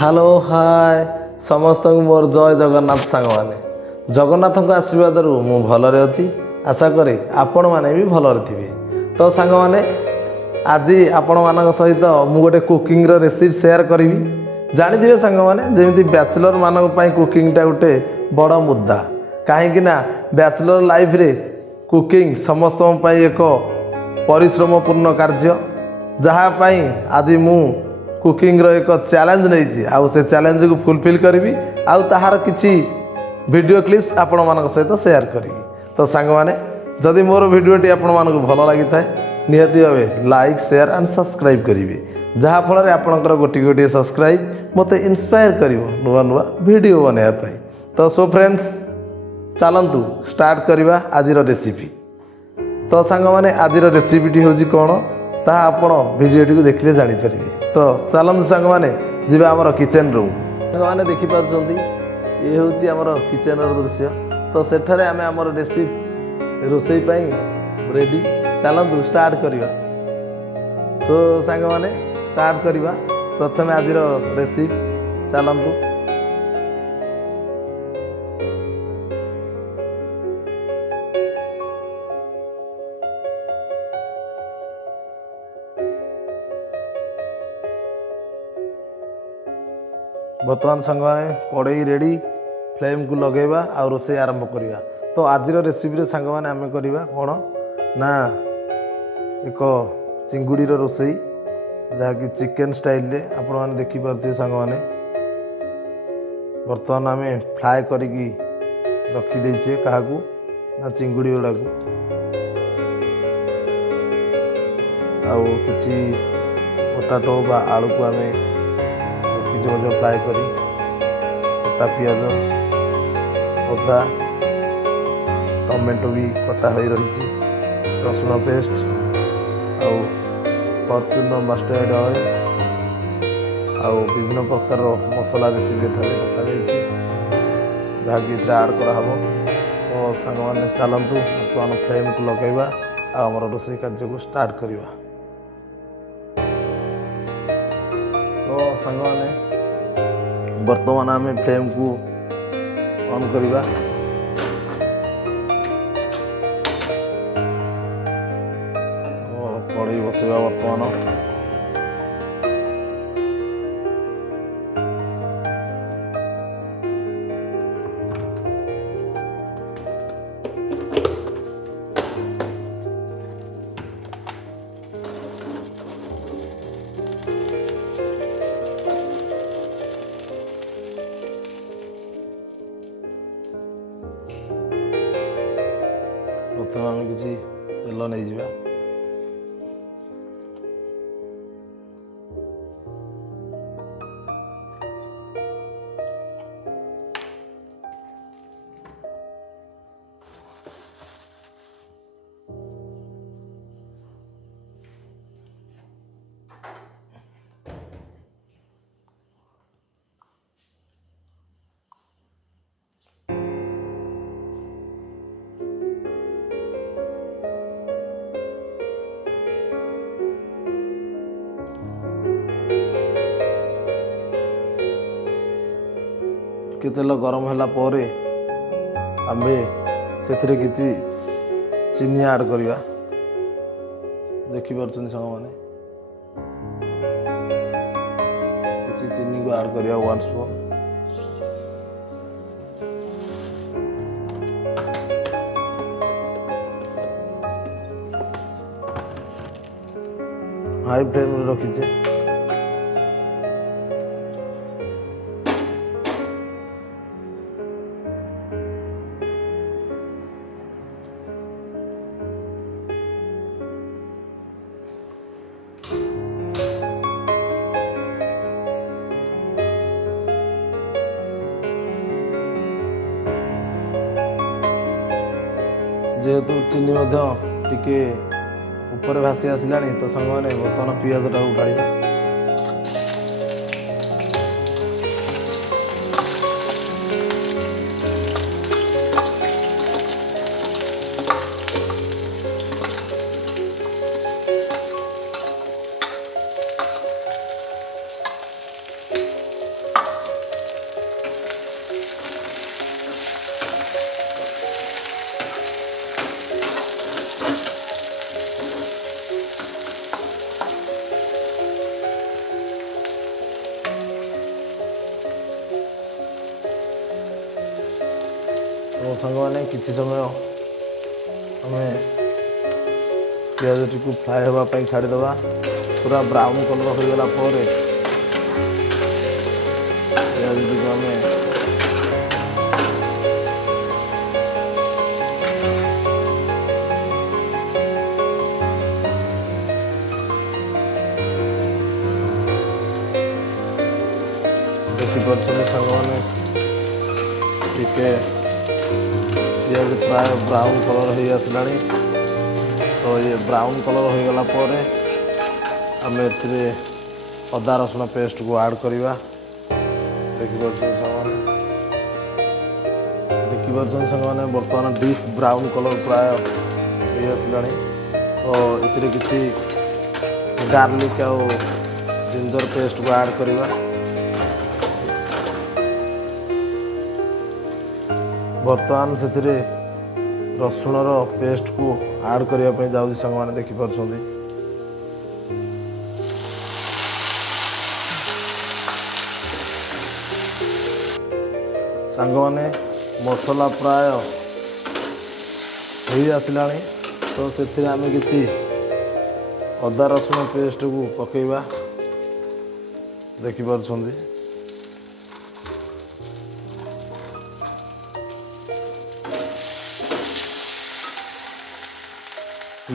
Hello hi समस्त मोर जय जगन्नाथ सांग मैंने जगन्नाथ आशीर्वाद मु भलरे अच्छी आशा करी आपण मैंने भी भलरे थे। तो सांग मैंने आज आपण मान सहित मु गोटे कुकिंग रेसिपी शेयर करी। जानी सांग मैंने जमी बैचलर मान कुकिंगटा गोटे बड़ मुद्दा कहीं बैचलर लाइफ रे कुकिंग समस्त एक परिश्रमपूर्ण कार्य जहाँपाई आज मु कुकिंग रो एक चैलेंज नहीं आउ से चैलेंज को फुलफिल करी आउ ताहार किछि वीडियो क्लिप्स आपण मान सहित शेयर करी। तो सांग माने जदि मोर वीडियोटी आपण मान भल लगी थाए निहाती भावे लाइक शेयर एंड सब्सक्राइब करेंगे जहाँ फल आपणकर गोटी गोटी सब्सक्राइब मते इंस्पायर करिवो नुआ नुआ वीडियो बनाया। तो सो फ्रेंड्स चलतु स्टार्ट करवा आज रेसिपी। तो सांग माने आज रेसिपीटी हूँ कौन ता आपण वीडियोटी को देखिले जानीपर। तो चलतु सांग माने जी आमर किचन रूम सांग माने देखिपुंट ये हूँ आमर किचन दृश्य। तो सेठारे आमे आमर रेसिपी रोसई रेडी चलतु स्टार्ट करवा। सो सांग माने स्टार्ट करवा प्रथमे आज रेसिपी चलतु। बर्तमान सांग कड़ई रेडी फ्लेम को लगेगा आ रोसे आरंभ करवा। तो आज रेसिपी सांग मैंने आम करवा कौन ना एक चिंगुड़ी रोसई जहाँकि चिकेन स्टाइल रे आपण मैंने देखिपे सांग मैंने बर्तमान आम फ्राए करी रखीदे क्या ना चिंगुड़ी गुड़ा को आउ कि पोटाटो बा आलू को आम रखी फ्राए करी कटा पियाज अदा टमेटो भी कटा हो रही रसुण पेस्ट आउ फॉर्च्यून मस्टर्ड ऑयल आउ विभिन्न प्रकार मसला रेसिपी रखा जहाँकि ऐड कराहब। तो सांग मैंने चलतु बर्तमान फ्लेम को लगेगा आमर रोसई कार्य को स्टार्ट करवा। तो सांग मैंने बर्तमान आम फ्लेम को ऑन करवा। कड़ई बसवा बर्तमान प्रथम आम कि तेल नहीं जावा के तेल गरम होला परे आम्बे से किसी चीनी ऐड करवा। देखिपुंट सांग मैंने किसी चीनी को ऐड करवा 1 स्पून। हाई फ्लेम रखीचे जेहेतु चीनी टिके ऊपर भासी आसला। तो सांग मैंने बर्तमान पियाज टाक ढाड़ा। तो सांगने किसी समय आम पिज टी फ्राए होगापी छाड़ीदे पूरा ब्राउन कलर हो गला पिज टी आम देखिए सांग मैंने टिके पिज प्राय ब्राउन कलर हो आसला तो ये ब्राउन कलर हो गला आम ए अदा रसुण पेस्ट को ऐड करवा देखिए सांग मैंने बर्तमान डीप ब्राउन कलर प्राय हो आसला तो ये किसी गार्लिक आ जिंजर पेस्ट को ऐड करवा बर्तमान से रसुणर पेस्ट को ऐड करने जाऊँ सांग मैंने देखिपुंट सांग मैंने मसला प्राय हो आसला तो से आम कि अदा रसुण पेस्ट को पकेवा देखिपुंट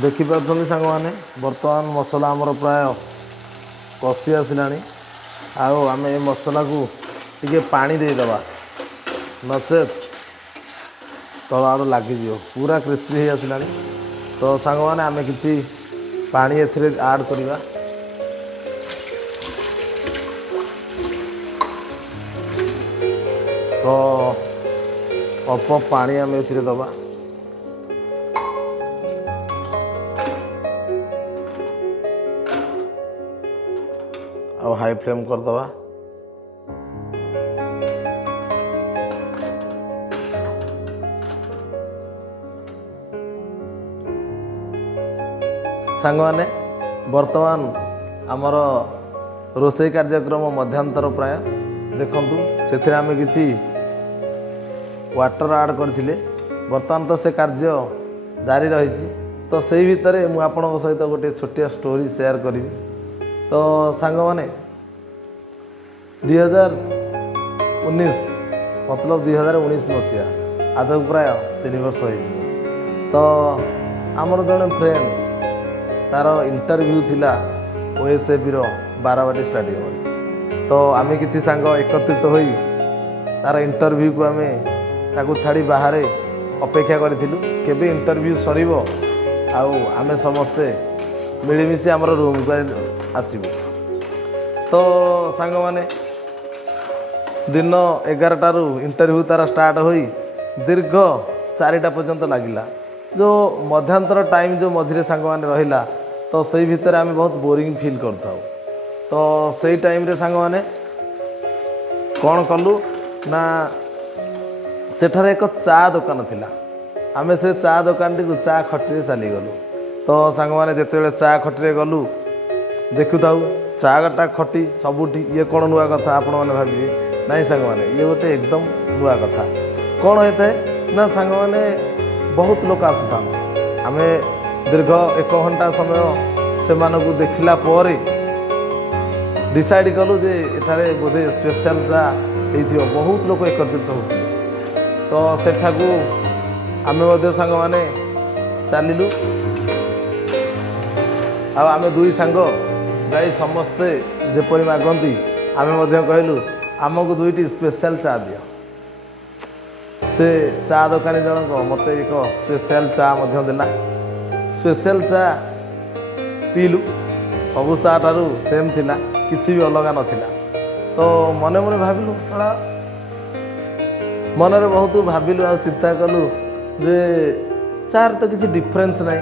देखिपुंट सांग मैंने बर्तमान मसला आमर प्राय कषि आसला आम ये मसला को टिके पानी देदेवा नचेत तल आड़ लगे पूरा क्रिस्पी हो आसला तो सांग मैंने आम कि पानी एथिरे ऐड करवा तो अल्प पानी आम एथिरे दबा और हाई फ्लेम करदे सांग मैंने बर्तमान आमर रोसई कार्यक्रम मध्यांतर प्राय देखु से आम कि वाटर ऐड करथिले बर्तमान तो से कार्य जारी रही तो से भितर मुझे सहित गोटे छोटिया स्टोरी शेयर करी तो सांग मैंने 2019 मतलब 2019 मसीहा आज को प्राय 3 वर्ष हो तो आमर जड़े फ्रेंड तार इंटरव्यू थिला ओएसएबी रो बाराबाटी स्टेडियम तो आम कि सांग एकत्रित होई तार इंटरव्यू को आम ताकू छाड़ी बाहर अपेक्षा करूँ केबे इंटरव्यू सरीबो आम समस्ते मिलमिशि आमर रूम को आसबू तो सांग मैंने दिन 11टारू इंटरव्यू तार स्टार्ट होई दीर्घ 4टा पर्यंत लगिला जो मध्यांतर टाइम जो मझे सांग मैंने रहिला तो सही भितर आम बहुत बोरिंग फील करता तो सही टाइम रे सांग मैंने कौन कलु ना सेठारे एक चा दुकान थिला आम से चा दुकान टी चा खटी चली गलु तो सांग मैंने जिते चा खटी गलु देखु था चाटा खटी सबुठी ये कौन नुआ कथा आपण मैंने भाविए नाई सांग मैंने ये गोटे एकदम नुआ कथा कौन होता है ना सांग मैंने बहुत लोग आसुता आम दीर्घ 1 घंटा समय से मानू देखला डिसाइड कलु जे एठारे बोधे स्पेशल चा हो बहुत लोग एकत्रित होते तो सेठाकू आम सांग मैंने चलू आम दुई सांग जाई समस्ते जेपरी मागती आम कहलु आमको 2टी स्पेशल चा दियो से चा दुकानी जनक मत एक स्पेशल चा देला स्पेशल चा पीलु सबू चा ठारू सेम थिला किसी भी अलग नाला तो मने मने भाविलु साला मनरे बहुत भाविलु आ चिंता कलु जे चार तो किसी डिफरेंस ना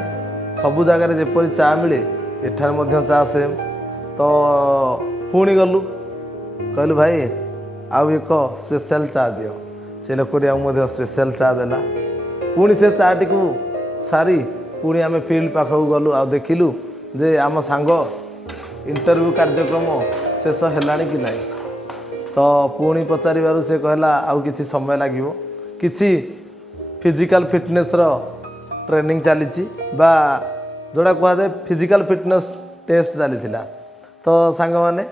सबू जगार जेपरी चा मिले एठार मध्य चा सेम तो पुणी गलु कहलु भाई आउ एक स्पेशल चा दियो से लोकटी आम स्पेशल चा देला पुणी से चा टी सारी पुणी आम फील्ड पाखक गलु आ देखिलु जे आम सांग इंटरव्यू कार्यक्रम शेष है कि ना तो पुणी पचार से कहला आउ किसी समय लगे किसी फिजिकल फिटनेस रो ट्रेनिंग चली बा जोड़ा कहुए फिजिकल फिटनेस टेस्ट चली तो सांग मैंने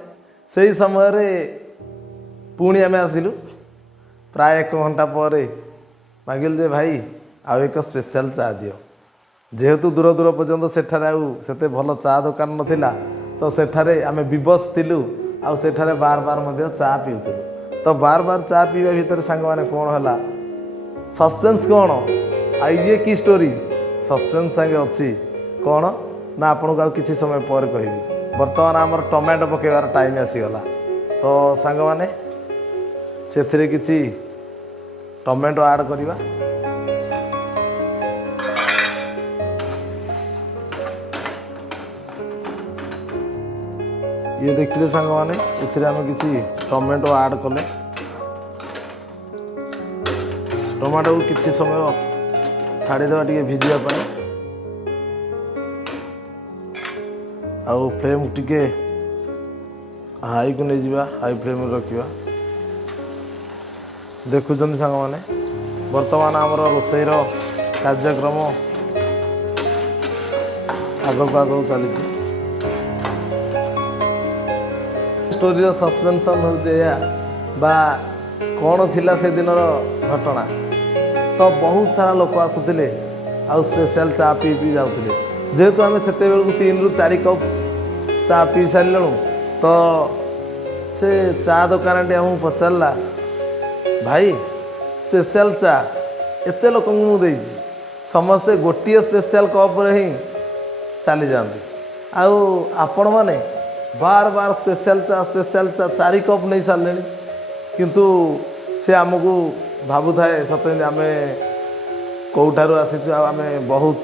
से ही समय पुणी आम आसिलु प्राय 1 घंटा पर मागिल जे भाई आउ एक स्पेशल चा दियो जेहेतु दूर दूर पर्यंत सेठारे आते भल चा दुकान नाला तो सेठारे आमे विवश थिलु आउ सेठारे बार बार मध्य चा पीउथिलु तो बार बार चा पीवा भितर सांग माने कोन हला सस्पेंस कौन आई ये की स्टोरी सस्पेंस संगे अच्छी कौन ना आपन को किसी समय पर कहबी बर्तमान आमर टमाटो पकेबार टाइम आसीगला तो सांग माने से किसी टमाटो ऐड करवा ये देखिले सांग माने इथिरे आम किसी टमाटो ऐड कले टमाटो को किसी समय छाड़ीदेवा टे भिजापी आउ फ्लेम टिके हाई को नहीं जावा हाई फ्लेम रखा देखुं सांग माने वर्तमान आमर रोसई कार्यक्रम आगक आगक चली स्टोरी सस्पेंशन हूँ बा कौन थिला से दिन घटना तो बहुत सारा लोक आसुले आउ स्पेशल चा पी पी जाते जेहेतु आम से 3 ରୁ 4 कप चा पी सारू तो से चा दुकान टे हमको पचारा भाई स्पेशल चा एत लोक मुझे समस्ते गोटे स्पेशल कप ही चली जाती आउ आपण मैंने बार बार स्पेशल चा 4 कप नहीं सारे किंतु से आमको भावु थाए सत्य आम कौठार आसीचु आम बहुत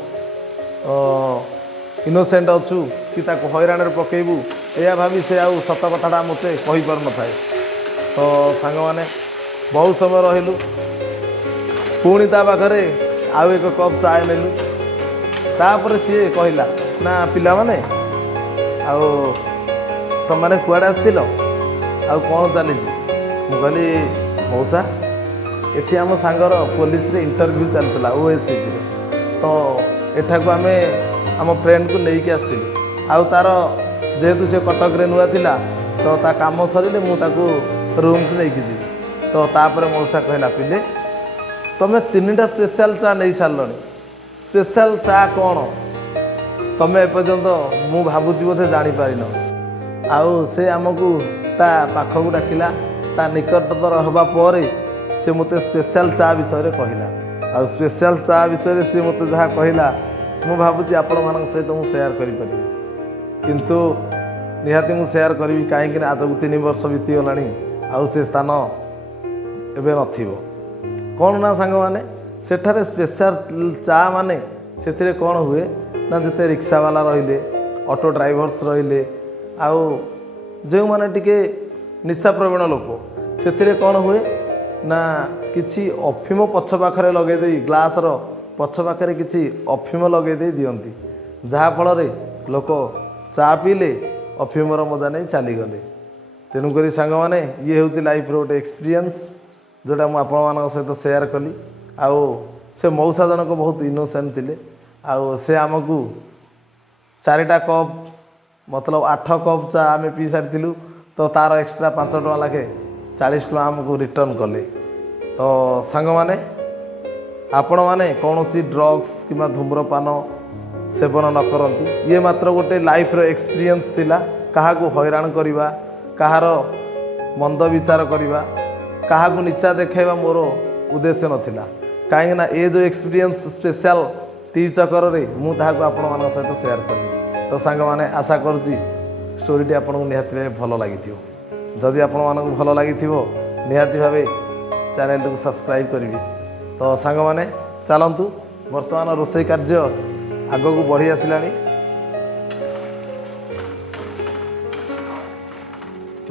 इनोसेंट अच्छु कि हईराण पकेबू या भाभी से आउ सत कथा मत कहीपर न था तो सांग मैंने बहुत समय रहिलु पुणी ता पाखरे आउ एक कप चाय नेलु तापर सी कहला ना पिला माने आउ तुमने कुआड़े आसतिल आउ कौन चली कहली मौसा एठी आम सांगर पुलिस रे इंटरव्यू चलता ओएससीपी तो एठा को आमे आम फ्रेंड को लेके आसतिलु आउ तार जेहेतु से कटक रे नुआ थिला तो ता काम सरिले मु ताको रूम को लेके जी तो तापर मौसा कहला पिले तमें 3टा स्पेशल चा नहीं सारे स्पेशल चा कौन तमें एपर्यंत मु भावुची बोधे जापारिन आउ से आमको ता पाखक डाकिला ता निकटतर हवा पर से मत स्पेशल चा विषय कहला आउ स्पेशल चा विषय सी मत जहाँ कहला मु भावुची आपण मान सहित मुझे सेयार करी किंतु निहाती मु सेयार करी कहीं आज को 3 वर्ष बीतीगला आउ से स्थान एवं नथिबो कौन ना सांग माने सेठारे स्पेशल चा माने से कौन हुए ना जिते रिक्शा वाला रहिले ऑटो ड्राइवर्स रहिले आउ जो माने टिके निशा प्रवीण लोक से कौन हुए ना किसी अफिम पछ पाखरे लगे दे ग्लास रो पछ पाखरे किसी अफिम लगे दे दियंती जहाँ फल लोक चा पीले अफिमर मजा नहीं चलीगले तेणुक सांग मैंने ये हूँ लाइफ रो गोटे एक्सपीरियंस जोटा मुझे आपण सहित सेयार कली आउ से मौसा जनक बहुत इनोसेंट थिले आउ से आमको 4टा कप मतलब 8 कप चा आम पी सारी तो तार एक्सट्रा 5 टଙ୍କା लाखे 40 टଙ୍କା आमको रिटर्न कले तो सांग माने आपण माने कौन सी ड्रग्स किंवा धूम्रपान सेवन न करती ये मात्र गोटे लाइफ रो एक्सपीरियंस थिला कहा को हैरान करवा कहार मंद विचार करवा कहा को नीचा देखा मोर उद्देश्य नथिला कहीं ना ये जो एक्सपीरियंस स्पेशल टी चक्कर रे मु ताहाको आपण मान सहित शेयर कली तो सांग माने आशा करुँची स्टोरीटी आपको निहाती भाव भल लगी जदि आपण मानक भल लगी निहाती भाव चैनल को सब्सक्राइब करी तो सांग माने चलतु वर्तमान रोषे कार्य आग को बढ़ी आसला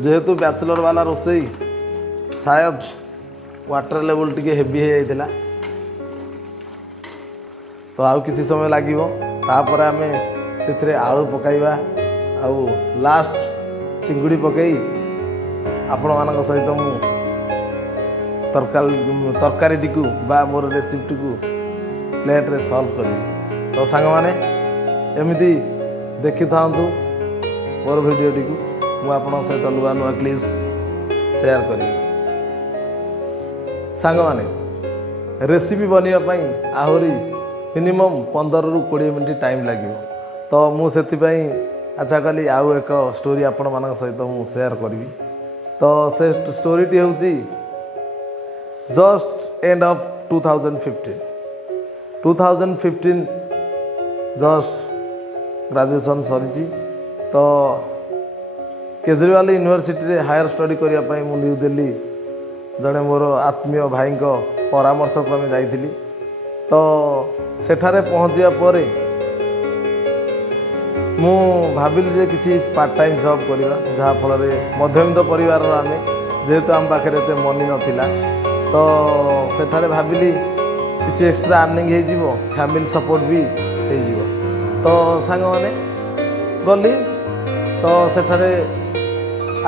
जेहेतु बैचलर वाला रोषे शायद वाटर लेवल टी हेवी हो जाता तो आउ किसी समय लगे तापर आम से आलू पकाइबा आउ लास्ट चिंगुड़ी पकई आपण मान सहित मु तरकारी बा मोर रेसिपी को प्लेट रे सॉल्व करी। तो सांग माने एमिति देखि थांतु मोर वीडियो टी को मु आपन सहित नुआ नुआ क्लिप्स शेयर करी। सांग माने रेसिपी बनिया पई आहुरी मिनिमम 15 रु 20 मिनिट टाइम लगे। तो मु सेति पई अच्छा कली आउ एक स्टोरी आपण मान सहित मु शेयर करी। तो से स्टोरी टी होची just end of 2015 just graduation सरी। तो केजरीवाल यूनिवर्सिटी रे हायर स्टडी करिया पई मु न्यू दिल्ली जड़े मोर आत्मीय भाई परामर्श क्रमे जाइली। तो सेठारे पहुँचा पर मु भाविली जे किसी पार्ट टाइम जॉब करवा जहाँ फल मध्यमित परिवार आम जेहेतु आम पाखे एत मनी नाला। तो सेठारे भाविली किसी एक्स्ट्रा अर्निंग हो फैमिली सपोर्ट भी हो। तो सांग माने गली तो सेठारे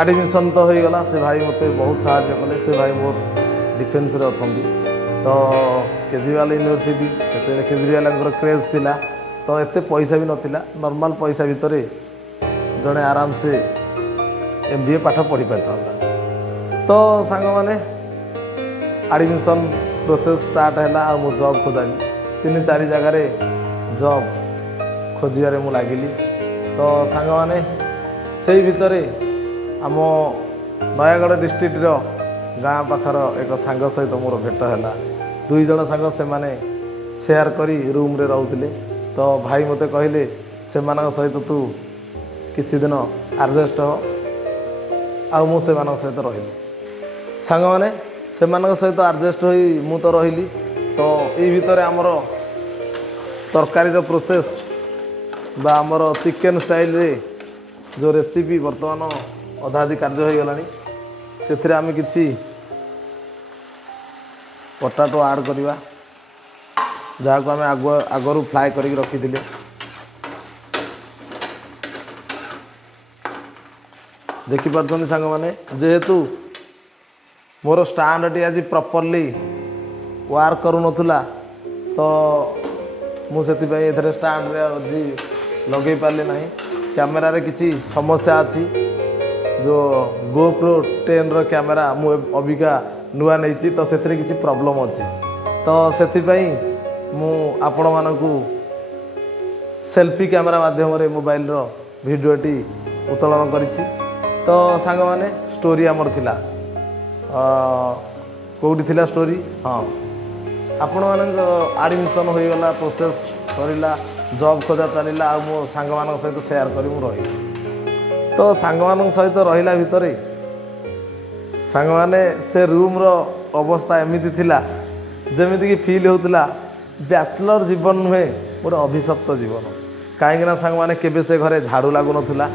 एडमिशन तो हो गला। से भाई मते बहुत साहाय्य कले। से भाई मोर डिफेन्स रे अछंती। तो केजरीवाल यूनिवर्सिटी से केजरीवाल क्रेज थिला। तो एते पैसा भी नथिला नॉर्मल पैसा भितर जड़े आराम से MBA पाठ पढ़ी पाता। तो सांग माने एडमिशन प्रोसेस स्टार्ट है आ मु जॉब खोजाली 3-4 जगार जॉब खोजारे मु लगिली। तो सांग माने से भितर आम नयागढ़ डिस्ट्रिक्ट गाँ पाखर एक सांग सहित मोर भेट है। 2 जन सांग से माने शेयर करी रूम रे रहउतिले। तो भाई मते कहले से मानक सहित तू किछि दिन एडजस्ट हो आ मु से मानक सहित रहिली। सांग माने से मानक सहित एडजस्ट होई मु तो रहिली। तो ए भितर हमर तरकारी रो प्रोसेस बा हमर चिकन स्टाइल रे जो रेसिपी वर्तमान अधाधि कार्य हो गलानी। से आम किसी पोटाटो ऐड करवा जहाँ को आम आगरू फ्राए करके रखी थे। देखिपुं सांग माने जेहेतु मोर स्टांड टी आज प्रॉपर्ली वर्क करू नथुला। तो मुझे स्टांड रे आज लगे पारे ना। कैमेरा रे किसी समस्या अच्छी जो GoPro 10 रो कैमेरा मु अबिका नुआ नहीं। तो से किसी प्रॉब्लम अच्छी। तो से मु आपण मानकु सेल्फी कैमेरा माध्यम रे मोबाइल रो वीडियोटी उत्तोलन करिछि। तो सांग माने स्टोरी आमर थिला कोउठी थिला स्टोरी। हाँ आपण मानक एडमिशन हो गला प्रोसेस करिला जॉब खोजा चलिला आ मो सांग मानक सहित शेयर करी मु रही। तो सांग मानक सहित रहिला भितरे सांग माने से रूम रो अवस्था एमिति थिला जेमिति कि फील होतला बैचलर जीवन नुहे गोटे अभिशप्त जीवन। कहीं सांग माने केबे से घरे झाड़ू लागू नथुला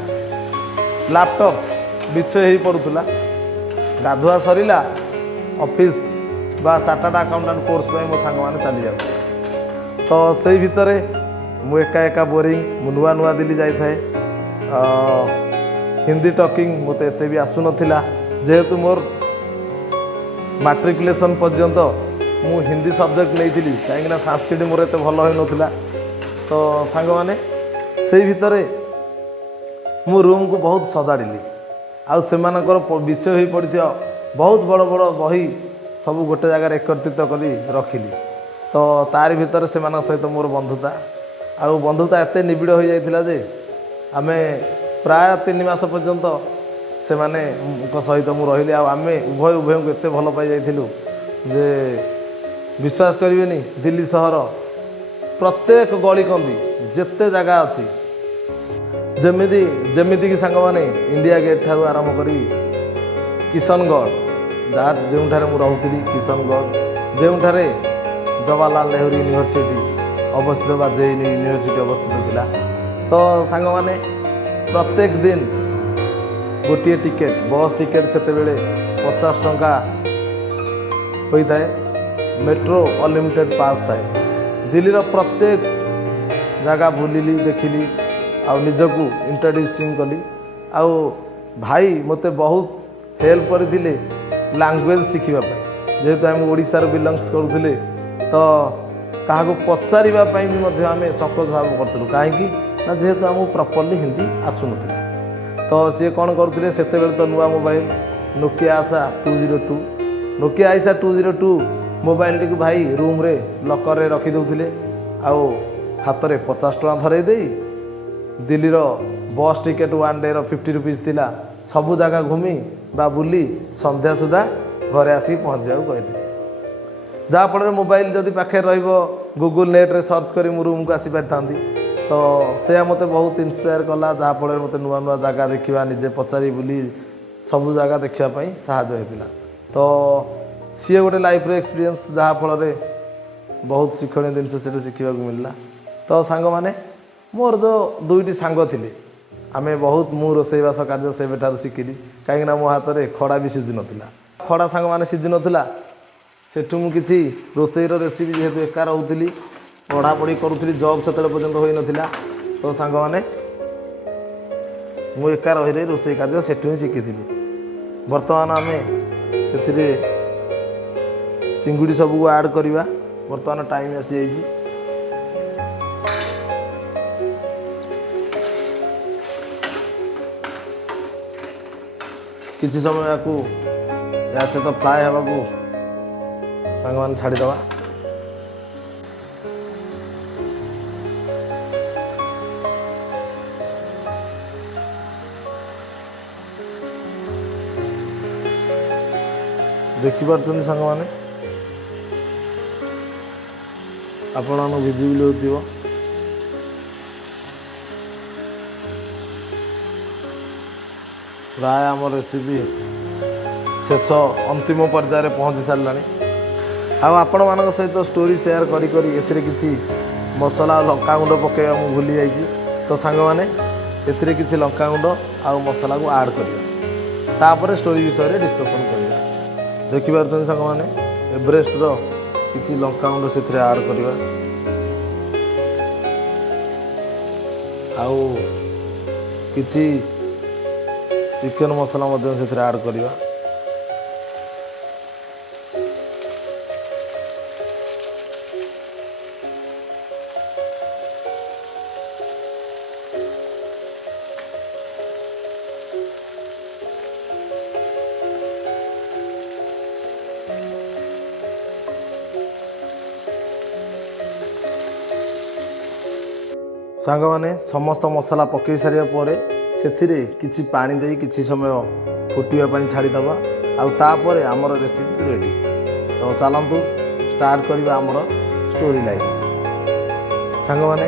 लैपटॉप विषय हो पड़ूला गाधुआ सरीला ऑफिस बा चार्टर्ड अकाउंटेंट कोर्स पे मो सांग माने चली जाऊ। तो से भितर मु एका एका बोरिंग मु नुआ नुआ दिल्ली जाई थाए। हिंदी टॉकिंग मते एते भी आसु नथिला जेहेतु मोर मैट्रिकुलेशन पर्यंत मु हिंदी सब्जेक्ट नहीं थी कहीं संस्कृत मोर एत भल हो नाला। तो सांग माने से भितर मु रूम को बहुत सजाड़ी आउ से विषय हो पड़ी बहुत बड़ बड़ बही सब गोटे जगह एकत्रित कर रखिली। तो तार भितर से सहित मोर बंधुता आउ बंधुता एत निबिड़ हो जाता जे आम प्राय 3 मास पर्यंत से सहित मु रही। आम उभय उभय को एत भल पाई जाइलु जे विश्वास करेंगे दिल्ली सहर प्रत्येक गली कंदी जेते जगह अच्छी जमीदी कि सांग माने इंडिया गेट ठारू आरंभ करी किशनगढ़ जहाँ जो रोली किशनगढ़ जो जवाहरलाल नेहरू यूनिवर्सिटी अवस्थित बा JNU यूनिवर्सिटी अवस्थित थिला। तो सांग माने प्रत्येक दिन गोटे टिकेट बस टिकेट से 50 टंका होता है। मेट्रो अनलिमिटेड पास थाए। दिल्ली प्रत्येक जगह बुलिली देखिली आ निजकू इंट्रोड्यूसिंग कली। आउ भाई मते बहुत हेल्प करथिले लैंग्वेज शिखिबा पई जेहेतु आम ओडिशार बिलंग्स करुले तो क्या पचारिबा भी मध्य आम संकोच भाव करूँ कहीं ना जेहेतु आमको प्रॉपर्ली हिंदी आसुन तो सी कौन करुले से तो नुआ मोबाइल नोकिया आशा 202 नोकिया आशा 202 मोबाइल टी भाई रूम रे लकर रे रखी दौले आउ हाथ में 50 टଙ୍କା धरई दे दिल्लीर बस टिकेट 1 डे 50 रुपीज थिला सबू जगह घूमी बा बुली संध्या सुधा घरे आसिक पहुँच जाऊ कही जहाँफल मोबाइल जदि पाखे गूगल नेट रे सर्च कर रूम को आसी पारि तो से मते बहुत इन्स्पायर कला जहाँफल मते नुआ नुआ जगह देखा निजे पचारि बुली सबू जगह देखापी साहय होता तो सी गोटे लाइफ रे एक्सपीरियंस जहाँफल बहुत शिक्षणीय जिनस से शिखा मिलला तो सांग माने मोर जो दुईटी सांग थिले आमे बहुत मु रोसईवास कार्य से शिखिली कहीं मो हाथ में खड़ा भी सीझी नाला खड़ा सांग मैंने सीझी नाला सेठू मुझे रोसईर रेसिपी जेहेतु एका रोली पढ़ापढ़ी करूली जॉब से पर्यटन हो नाला तो सांग मैंने मु एका रही रोसई कार्य सेठू ही शिखी बर्तमान आम से चिंगुड़ी सबको ऐड करवा बर्तमान टाइम आसी जाइए किसी समय या सहित फ्राए हवा को सांग मान छाड़ीदवा देखिपार सांग मैंने आपण भिजिबल हो प्राय आम रेसिपी शेष अंतिम पर्यायर पहुँची सारे आपण मान सहित स्टोरी सेयार करी किसी मसला लंका गुंड पकड़ा मुझे भूली जाइए तो सांग मैंने एथिरे किसी लंका गुंड आ मसला को ऐड कर स्टोरी विषय डिस्कसन करवा देखिपार सांग मैंने एवरेस्ट किसी लंका गुंड से ऐड करवा आउ किसी चिकेन मसला से ऐड करवा सांग मैंने समस्त मसला पकई सारा पर से किसी पानी दे किसी समय फुटापी छाड़ीदे आउे आमर रेसिपी रेडी तो चलतु स्टार्ट करवा आमर स्टोरी लाइन्स सांग मैंने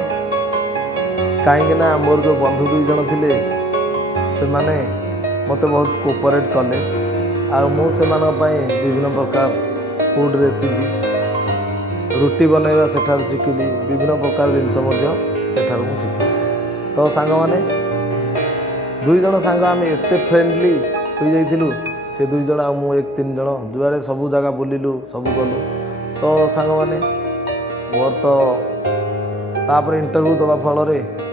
कहीं मोर जो बंधु दुई जन थे से माने मते बहुत कोऑपरेट कले से विभिन्न प्रकार फूड रेसिपी रुटी बनैवा सेठार शिखिली विभिन्न प्रकार जिनस सेठार शिखिली तो सांग मैंने दुई जन सांग आम एत फ्रेंडली हो जाइलु से दुई जन मु एक तीन जन जुआड़े सबू जगह बुलिलु सब गलु तो सांग मैंने मोर तो तापर इंटरव्यू दवा फल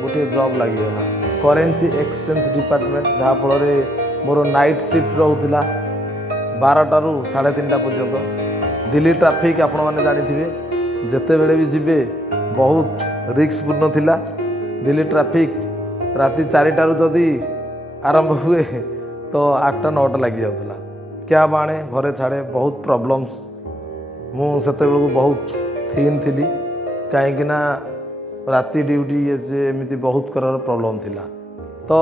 गोटे जॉब लगिगला करेन्सी एक्सचेंज डिपार्टमेंट जहाँ फल मोर नाइट शिफ्ट रोला 12 ରୁ 3:30 पर्यंत दिल्ली ट्राफिक आपण मैंने जानी जिते बड़े भी जीवे बहुत रिस्कपूर्ण थिला दिल्ली ट्राफिक राति 4टारू जदि आरंभ हुए तो 8टा 9टा लगी जाता कैब आने घरे छाड़े बहुत प्रॉब्लम्स मुझे बहुत थीन थी कहीं राति ड्यूटी ये से एमती बहुत कर प्रॉब्लम थिला तो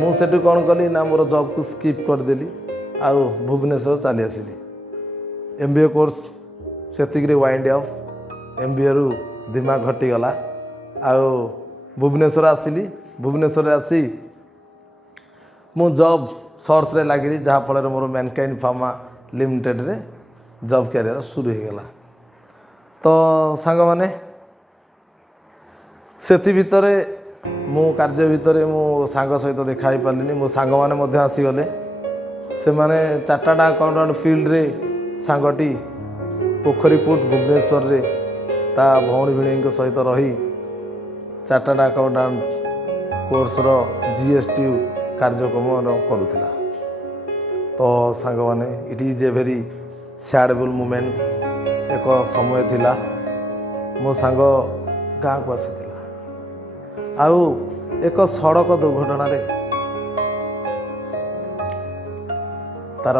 मुझे कौन कली ना मोर जॉब को स्किप करदेली आउ भुवनेश्वर चली आसिली MBA कोर्स से वाइंड अफ MBA रु दिमाग घटीगला आउ भुवनेश्वर आसिली भुवनेश्वर आसी मु जॉब सर्च रे लगिली जहाँ फल मोर मैनकाइंड फार्मा लिमिटेड रे जॉब कैरियर शुरू हो गला तो सांग माने सेति भितरे मु कार्य भितरे मु सांग सहित देखा ही पारलिनी मो सांग माने मध्य आसीगले से माने चार्टर्ड अकाउंटेंट फील्ड रे सांगटी पोखरीपुट भुवनेश्वर रे ता भौणी भिणी सहित रही चार्टर्ड अकाउंटेंट कोर्स रो GST कार्यक्रम करुला तो सांग माने इट इज ए वेरी ସ୍ୟାଡ଼େବୁଲ୍ ମୁମେଣ୍ଟସ୍ ଏକ ସମୟ ଥିଲା। ମୋ ସାଙ୍ଗ ଗାଁକୁ ଆସିଥିଲା ଆଉ ଏକ ସଡ଼କ ଦୁର୍ଘଟଣାରେ ତାର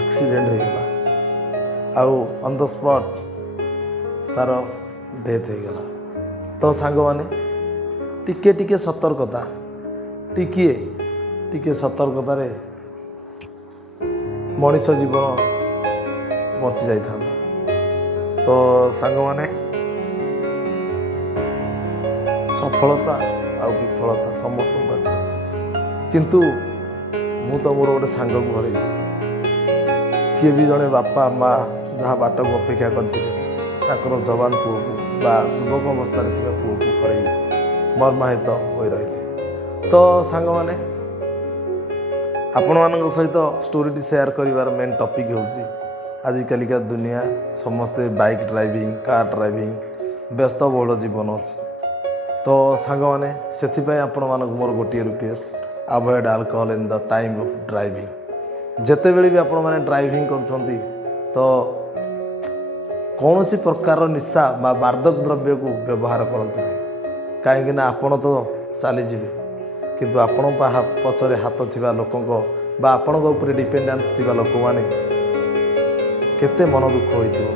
ଆକ୍ସିଡେଣ୍ଟ ହୋଇଗଲା ଆଉ ଅନ୍ ଦ ସ୍ପଟ୍ ତାର ଡେଥ୍ ହୋଇଗଲା। ତ ସାଙ୍ଗମାନେ ଟିକେ ସତର୍କତା ଟିକେ ସତର୍କତାରେ ମଣିଷ ଜୀବନ ବଞ୍ଚି ଯାଇଥାନ୍ତା। ତ ସାଙ୍ଗମାନେ ସଫଳତା ଆଉ ବିଫଳତା ସମସ୍ତଙ୍କୁ ଆସେ, କିନ୍ତୁ ମୁଁ ତ ମୋର ଗୋଟେ ସାଙ୍ଗକୁ ହରେଇଛି। କିଏ ବି ଜଣେ ବାପା ମା ଯାହା ବାଟକୁ ଅପେକ୍ଷା କରିଥିଲେ ତାଙ୍କର ଯବାନ ପୁଅକୁ ବା ଯୁବକ ଅବସ୍ଥାରେ ଥିବା ପୁଅକୁ ହରେଇ ମର୍ମାହିତ ହୋଇ ରହିଲେ। ତ ସାଙ୍ଗମାନେ ଆପଣମାନଙ୍କ ସହିତ ଷ୍ଟୋରିଟି ସେୟାର କରିବାର ମେନ୍ ଟପିକ୍ ହେଉଛି ଆଜିକାଲିକା ଦୁନିଆ ସମସ୍ତେ ବାଇକ୍ ଡ୍ରାଇଭିଂ, କାର୍ ଡ୍ରାଇଭିଂ, ବ୍ୟସ୍ତବହୁଳ ଜୀବନ ଅଛି। ତ ସାଙ୍ଗମାନେ ସେଥିପାଇଁ ଆପଣମାନଙ୍କୁ ମୋର ଗୋଟିଏ request, avoid alcohol in the time of driving. ଯେତେବେଳେ ବି ଆପଣମାନେ ଡ୍ରାଇଭିଂ କରୁଛନ୍ତି ତ କୌଣସି ପ୍ରକାରର ନିଶା ବା ମାଦକ ଦ୍ରବ୍ୟକୁ ବ୍ୟବହାର କରନ୍ତୁ ନାହିଁ। କାହିଁକିନା ଆପଣ ତ ଚାଲିଯିବେ, କିନ୍ତୁ ଆପଣଙ୍କ ପଛରେ ହାତ ଥିବା ଲୋକଙ୍କ ବା ଆପଣଙ୍କ ଉପରେ ଡିପେଣ୍ଡାନ୍ସ ଥିବା ଲୋକମାନେ କେତେ ମନ ଦୁଃଖ ହୋଇଥିବ,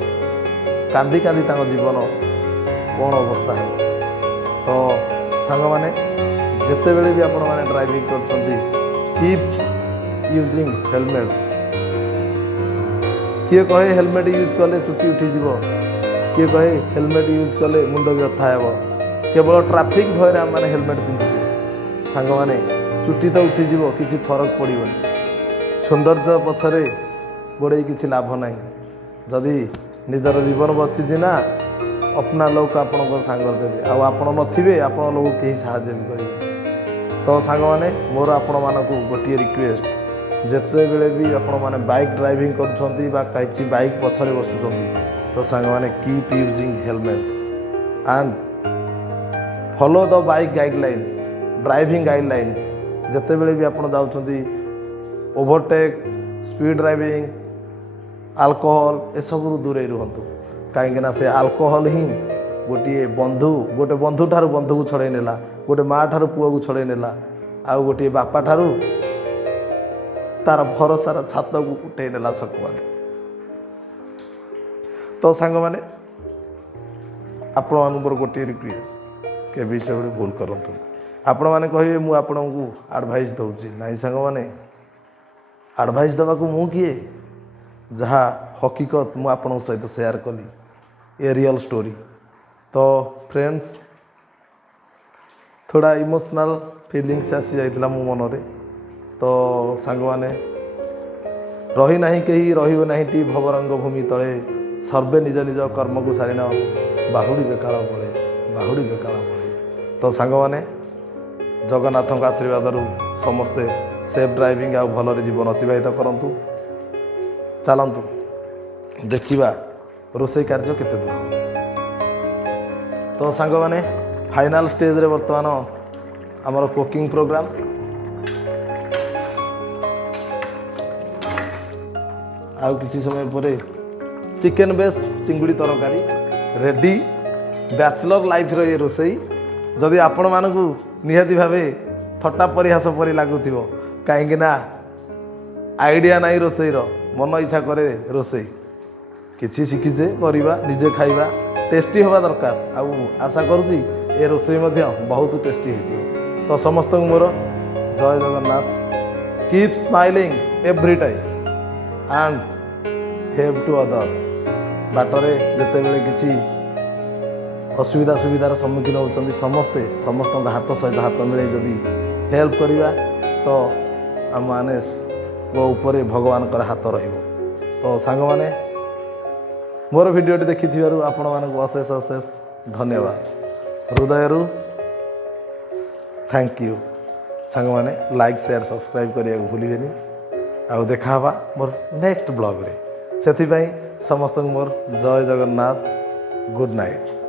କାନ୍ଦି ତାଙ୍କ ଜୀବନ କ'ଣ ଅବସ୍ଥା ହେବ। ତ ସାଙ୍ଗମାନେ ଯେତେବେଳେ ବି ଆପଣମାନେ ଡ୍ରାଇଭିଂ କରୁଛନ୍ତି କିପ୍ ୟୁଜିଂ ହେଲମେଟ୍ସ। କିଏ କହେ ହେଲମେଟ୍ ୟୁଜ୍ କଲେ ଚୁଟି ଉଠିଯିବ, କିଏ କହେ ହେଲମେଟ୍ ୟୁଜ୍ କଲେ ମୁଣ୍ଡ ବ୍ୟଥା ହେବ। କେବଳ ଟ୍ରାଫିକ୍ ଭୟରେ ଆମମାନେ ହେଲମେଟ୍ ପିନ୍ଧୁଛେ। ସାଙ୍ଗମାନେ ଚୁଟି ତ ଉଠିଯିବ, କିଛି ଫରକ ପଡ଼ିବନି। ସୌନ୍ଦର୍ଯ୍ୟ ପଛରେ ଗୋଡ଼େଇ କିଛି ଲାଭ ନାହିଁ। ଯଦି ନିଜର ଜୀବନ ବଞ୍ଚିଛି ନା ଅପନା ଲୋକ ଆପଣଙ୍କ ସାଙ୍ଗରେ ଦେବେ, ଆଉ ଆପଣ ନଥିବେ ଆପଣ ଲୋକ କେହି ସାହାଯ୍ୟ ବି କରିବେ। ତ ସାଙ୍ଗମାନେ ମୋର ଆପଣମାନଙ୍କୁ ଗୋଟିଏ ରିକ୍ୱେଷ୍ଟ, ଯେତେବେଳେ ବି ଆପଣମାନେ ବାଇକ୍ ଡ୍ରାଇଭିଂ କରୁଛନ୍ତି ବା କିଛି ବାଇକ୍ ପଛରେ ବସୁଛନ୍ତି ତ ସାଙ୍ଗମାନେ keep using helmets and follow the bike guidelines, driving guidelines. ଯେତେବେଳେ ବି ଆପଣ ଯାଉଛନ୍ତି ଓଭରଟେକ୍, ସ୍ପିଡ୍ ଡ୍ରାଇଭିଂ, ଆଲକୋହଲ ଏସବୁରୁ ଦୂରେଇ ରୁହନ୍ତୁ। କାହିଁକିନା ସେ ଆଲକୋହଲ ହିଁ ଗୋଟେ ବନ୍ଧୁ ଠାରୁ ବନ୍ଧୁକୁ ଛଡ଼େଇ ନେଲା, ଗୋଟେ ମା ଠାରୁ ପୁଅକୁ ଛଡ଼େଇ ନେଲା, ଆଉ ଗୋଟିଏ ବାପା ଠାରୁ ତାର ଭରସାର ଛାତକୁ ଉଠେଇ ନେଲା ସକୁଆଡେ। ତ ସାଙ୍ଗମାନେ ଆପଣମାନଙ୍କୁ ମୋର ଗୋଟିଏ ରିକ୍ୱେଷ୍ଟ, କେବେ ସେଭଳି ଭୁଲ କରନ୍ତୁନି। ଆପଣମାନେ କହିବେ ମୁଁ ଆପଣଙ୍କୁ ଆଡ଼ଭାଇସ୍ ଦେଉଛି, ନାଇଁ ସାଙ୍ଗମାନେ ଆଡ଼ଭାଇସ୍ ଦେବାକୁ ମୁଁ କିଏ? ଯାହା ହକିକତ ମୁଁ ଆପଣଙ୍କ ସହିତ ସେୟାର କଲି, ଏ ରିଅଲ୍ ଷ୍ଟୋରି। ତ ଫ୍ରେଣ୍ଡସ୍ ଥୋଡ଼ା ଇମୋସନାଲ୍ ଫିଲିଙ୍ଗସ୍ ଆସିଯାଇଥିଲା ମୋ ମନରେ। ତ ସାଙ୍ଗମାନେ ରହିନାହିଁ କେହି ରହିବ ନାହିଁଟି ଭବରଙ୍ଗ ଭୂମି ତଳେ, ସର୍ବେ ନିଜ ନିଜ କର୍ମକୁ ସାରିଣ ବାହୁଡ଼ିବେ କାଳ ବଳେ। ତ ସାଙ୍ଗମାନେ ଜଗନ୍ନାଥଙ୍କ ଆଶୀର୍ବାଦରୁ ସମସ୍ତେ ସେଫ୍ ଡ୍ରାଇଭିଂ ଆଉ ଭଲରେ ଜୀବନ ଅତିବାହିତ କରନ୍ତୁ। ଚାଲନ୍ତୁ ଦେଖିବା ରୋଷେଇ କାର୍ଯ୍ୟ କେତେ ଦୂର। ତ ସାଙ୍ଗମାନେ ଫାଇନାଲ୍ ଷ୍ଟେଜ୍ରେ ବର୍ତ୍ତମାନ ଆମର କୁକିଂ ପ୍ରୋଗ୍ରାମ୍। ଆଉ କିଛି ସମୟ ପରେ ଚିକେନ୍ ବେସ୍ ଚିଙ୍ଗୁଡ଼ି ତରକାରୀ ରେଡ଼ି। ବ୍ୟାଚଲର୍ ଲାଇଫ୍ର ଏ ରୋଷେଇ ଯଦି ଆପଣମାନଙ୍କୁ ନିହାତି ଭାବେ ଥଟ୍ଟା ପରିହାସ ପରି ଲାଗୁଥିବ, କାହିଁକିନା ଆଇଡ଼ିଆ ନାହିଁ ରୋଷେଇର, ମନ ଇଚ୍ଛା କରେ ରୋଷେଇ। କିଛି ଶିଖିଛେ କରିବା, ନିଜେ ଖାଇବା, ଟେଷ୍ଟି ହେବା ଦରକାର। ଆଉ ଆଶା କରୁଛି ଏ ରୋଷେଇ ମଧ୍ୟ ବହୁତ ଟେଷ୍ଟି ହେଇଥିବ। ତ ସମସ୍ତଙ୍କୁ ମୋର ଜୟ Jagannath. Keep smiling every time and help to other. ବାଟରେ ଯେତେବେଳେ କିଛି ସୁବିଧାର ସମ୍ମୁଖୀନ ହେଉଛନ୍ତି ସମସ୍ତଙ୍କ ହାତ ସହିତ ହାତ ମିଳେଇ ଯଦି ହେଲ୍ପ କରିବା ତ ଆମମାନେ ଉପରେ ଭଗବାନଙ୍କର ହାତ ରହିବ। ତ ସାଙ୍ଗମାନେ ମୋର ଭିଡ଼ିଓଟି ଦେଖିଥିବାରୁ ଆପଣମାନଙ୍କୁ ଅଶେଷ ଧନ୍ୟବାଦ, ହୃଦୟରୁ ଥ୍ୟାଙ୍କ ୟୁ। ସାଙ୍ଗମାନେ ଲାଇକ୍, ସେୟାର, ସବସ୍କ୍ରାଇବ୍ କରିବାକୁ ଭୁଲିବେନି। ଆଉ ଦେଖା ହେବା ମୋର ନେକ୍ସଟ ବ୍ଲଗ୍ରେ। ସେଥିପାଇଁ ସମସ୍ତଙ୍କୁ ମୋର ଜୟ ଜଗନ୍ନାଥ, ଗୁଡ୍ ନାଇଟ୍।